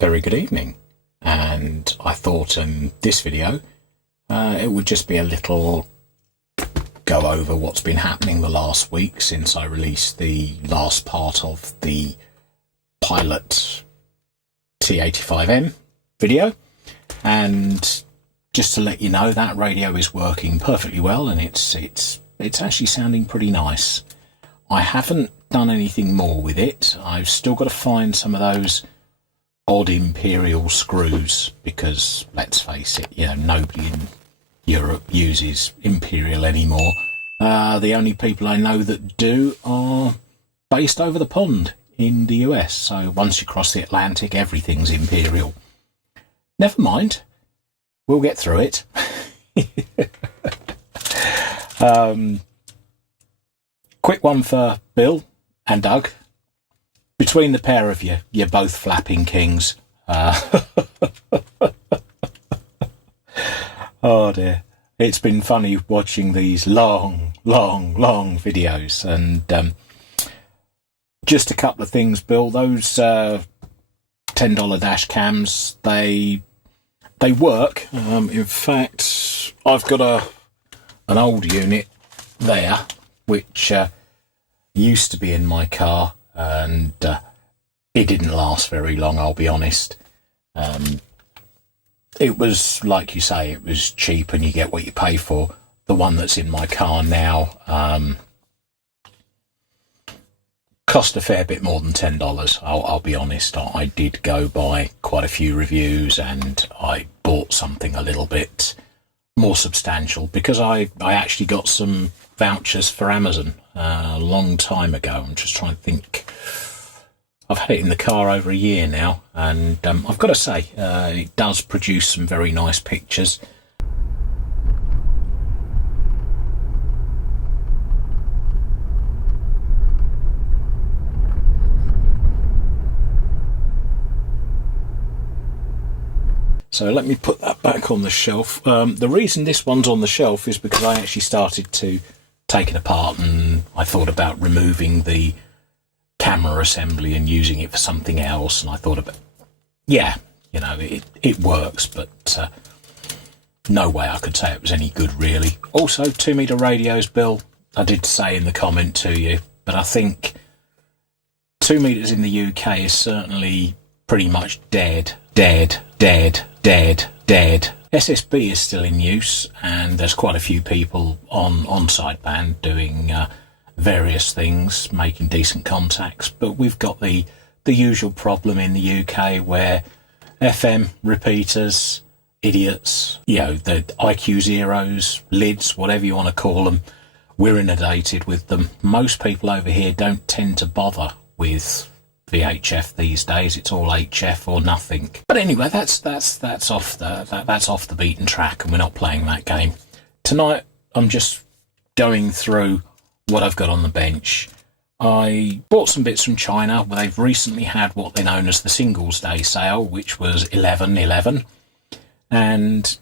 Very good evening, and I thought in this video it would just be a little go over what's been happening the last week since I released the last part of the Pilot T85M video, and just to let you know that radio is working perfectly well, and it's actually sounding pretty nice. I haven't done anything more with it. I've still got to find some of those odd imperial screws because, let's face it, nobody in Europe uses imperial anymore. The only people I know that do are based over the pond in the US, so once you cross the Atlantic, everything's imperial. Never mind, we'll get through it. Quick one for Bill and Doug. Between the pair of you, you're both flapping kings. Oh dear. It's been funny watching these long videos. And just a couple of things, Bill. Those $10 dash cams, they work. In fact, I've got an old unit there, which used to be in my car. And it didn't last very long, I'll be honest. It was, like you say, it was cheap and you get what you pay for. The one that's in my car now cost a fair bit more than $10, I'll be honest. I did go by quite a few reviews and I bought something a little bit more substantial because I actually got some vouchers for Amazon a long time ago. I'm just trying to think. I've had it in the car over a year now, and I've got to say it does produce some very nice pictures. So let me put that back on the shelf. The reason this one's on the shelf is because I actually started to take it apart and I thought about removing the camera assembly and using it for something else, and I thought about, it works, but no way I could say it was any good really. Also, 2-meter radios, Bill, I did say in the comment to you, but I think 2 meters in the UK is certainly pretty much dead. SSB is still in use, and there's quite a few people on sideband doing various things, making decent contacts, but we've got the usual problem in the UK where FM repeaters, idiots, the IQ zeros, lids, whatever you want to call them, we're inundated with them. Most people over here don't tend to bother with VHF these days. It's all HF or nothing. But anyway, that's off the beaten track, and we're not playing that game tonight. I'm just going through what I've got on the bench. I bought some bits from China. They've recently had what they known as the Singles Day sale, which was 11/11, and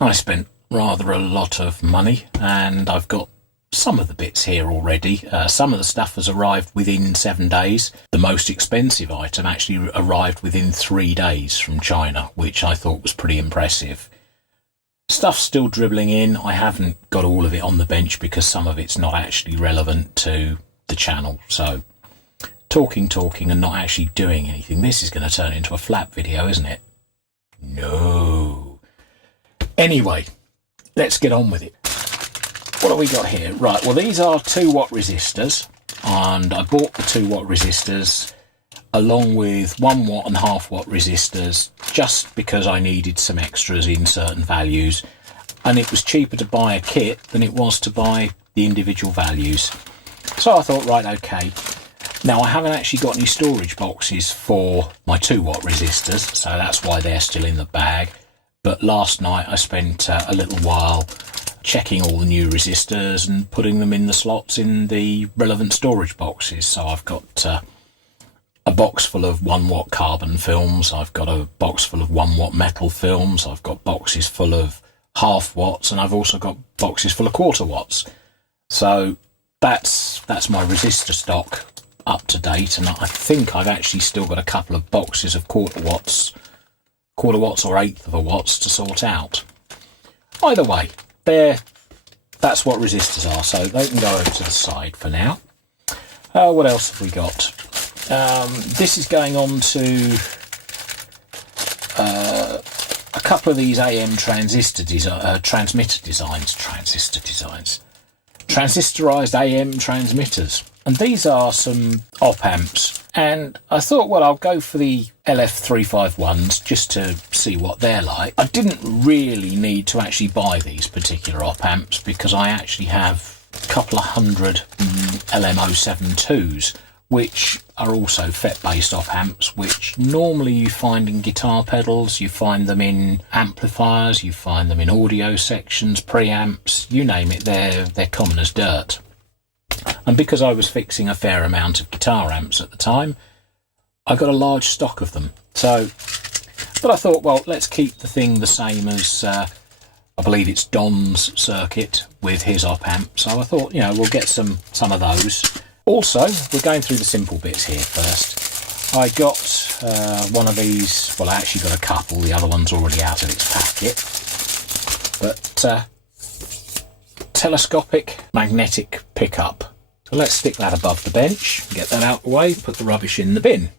I spent rather a lot of money, and I've got some of the bits here already. Some of the stuff has arrived within 7 days. The most expensive item actually arrived within 3 days from China, which I thought was pretty impressive. Stuff's still dribbling in. I haven't got all of it on the bench because some of it's not actually relevant to the channel. So talking and not actually doing anything. This is going to turn into a flap video, isn't it? No. Anyway, let's get on with it. What have we got here? Right, well, these are 2-watt resistors, and I bought the 2-watt resistors along with 1-watt and half-watt resistors just because I needed some extras in certain values, and it was cheaper to buy a kit than it was to buy the individual values. So I thought, right, okay. Now, I haven't actually got any storage boxes for my 2-watt resistors, so that's why they're still in the bag. But last night I spent a little while checking all the new resistors and putting them in the slots in the relevant storage boxes. So I've got a box full of 1-watt carbon films, I've got a box full of 1-watt metal films, I've got boxes full of half watts, and I've also got boxes full of 1/4 watts. So that's my resistor stock up to date, and I think I've actually still got a couple of boxes of quarter watts or eighth of a watts to sort out. Either way, that's what resistors are, so they can go over to the side for now. What else have we got? This is going on to a couple of these AM transmitter designs, transistorized AM transmitters. And these are some op amps. And I thought, well, I'll go for the LF351s just to see what they're like. I didn't really need to actually buy these particular op amps because I actually have a couple of hundred LM072s, which are also FET-based op amps, which normally you find in guitar pedals, you find them in amplifiers, you find them in audio sections, preamps, you name it, they're common as dirt. And because I was fixing a fair amount of guitar amps at the time, I got a large stock of them. But I thought, well, let's keep the thing the same as, I believe it's Don's circuit with his op amp. So I thought, we'll get some of those. Also, we're going through the simple bits here first. I got one of these, well, I actually got a couple. The other one's already out of its packet. But telescopic magnetic pickup. So let's stick that above the bench, get that out of the way, put the rubbish in the bin.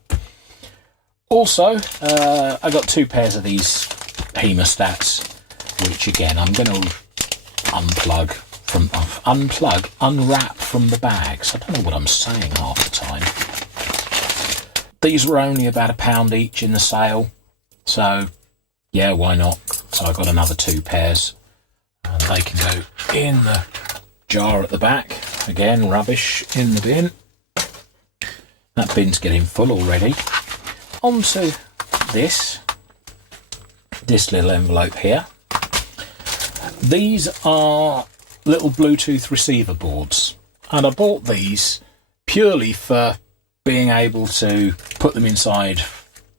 Also, I got 2 pairs of these hemostats, which again I'm going to unwrap from the bags. I don't know what I'm saying half the time. These were only about £1 each in the sale, so yeah, why not? So I got another 2 pairs, and they can go in the jar at the back. Again, rubbish in the bin. That bin's getting full already. Onto this little envelope here. These are little Bluetooth receiver boards, and I bought these purely for being able to put them inside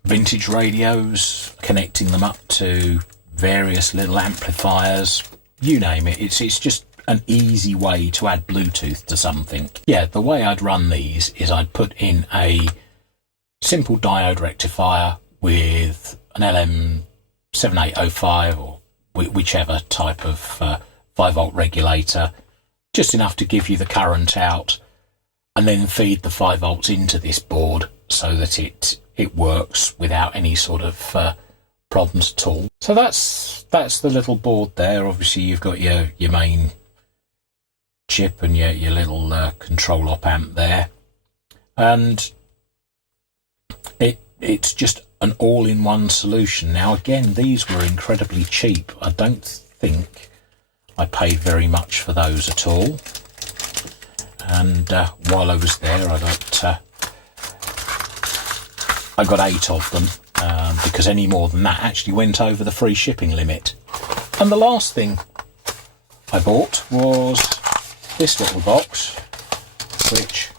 vintage radios, connecting them up to various little amplifiers, you name it. It's just an easy way to add Bluetooth to something. Yeah, the way I'd run these is I'd put in a simple diode rectifier with an LM7805 or whichever type of 5-volt regulator, just enough to give you the current out, and then feed the 5 volts into this board so that it works without any sort of problems at all. So that's the little board there. Obviously you've got your main chip and your little control op amp there, and it's just an all-in-one solution. Now again, these were incredibly cheap. I don't think I paid very much for those at all, and while I was there I got 8 of them, because any more than that actually went over the free shipping limit. And the last thing I bought was this little box, which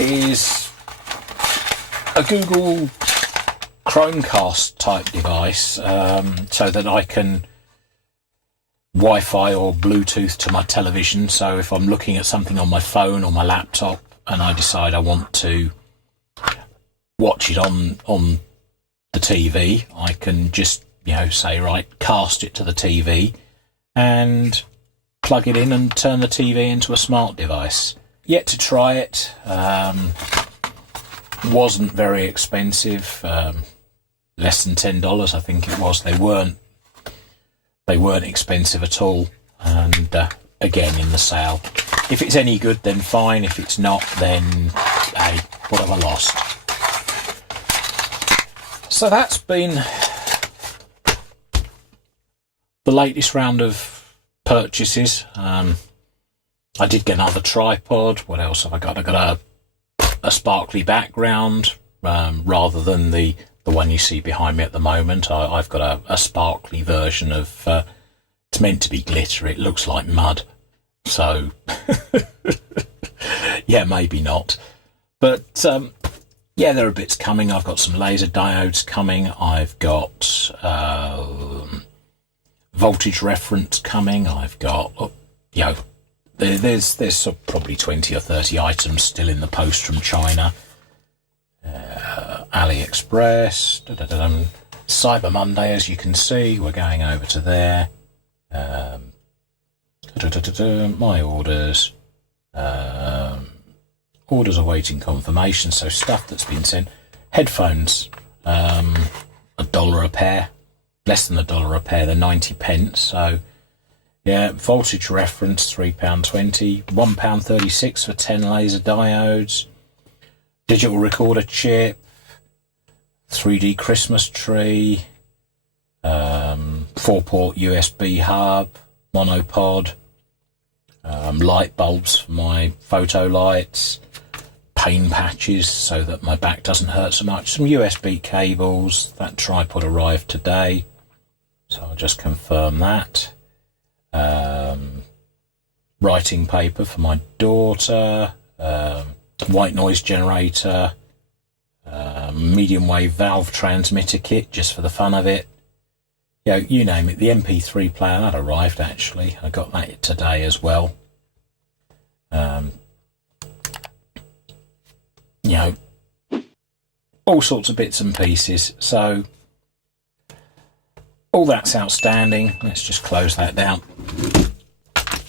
is a Google Chromecast type device, so that I can Wi-Fi or Bluetooth to my television. So if I'm looking at something on my phone or my laptop and I decide I want to watch it on the TV, I can just say, right, cast it to the TV and plug it in and turn the TV into a smart device. Yet to try it. Wasn't very expensive, less than $10 I think it was. They weren't expensive at all, and again in the sale. If it's any good, then fine. If it's not, then hey, what have I lost? So that's been the latest round of purchases. I did get another tripod. What else have I got? I got a sparkly background, rather than the one you see behind me at the moment. I've got a sparkly version of, it's meant to be glitter, it looks like mud, so yeah, maybe not, but yeah, there are bits coming. I've got some laser diodes coming, I've got voltage reference coming, I've got there's probably 20 or 30 items still in the post from China. AliExpress, Cyber Monday, as you can see, we're going over to there. My orders. Orders awaiting confirmation, so stuff that's been sent. Headphones, $1 a pair, less than $1 a pair, they're 90 pence, so yeah, voltage reference, £3.20, £1.36 for 10 laser diodes, digital recorder chip, 3D Christmas tree, 4-port USB hub, monopod, light bulbs for my photo lights, pain patches so that my back doesn't hurt so much, some USB cables. That tripod arrived today, so I'll just confirm that. Writing paper for my daughter, white noise generator, medium wave valve transmitter kit just for the fun of it. You name it. The MP3 player, that arrived actually. I got that today as well. All sorts of bits and pieces. So all that's outstanding. Let's just close that down.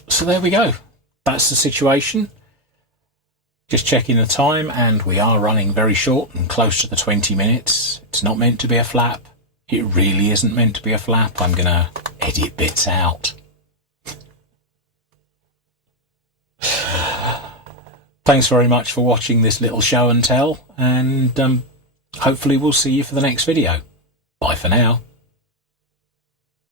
So there we go. That's the situation. Just checking the time, and we are running very short and close to the 20 minutes. It's not meant to be a flap. It really isn't meant to be a flap. I'm going to edit bits out. Thanks very much for watching this little show and tell, and hopefully we'll see you for the next video. Bye for now.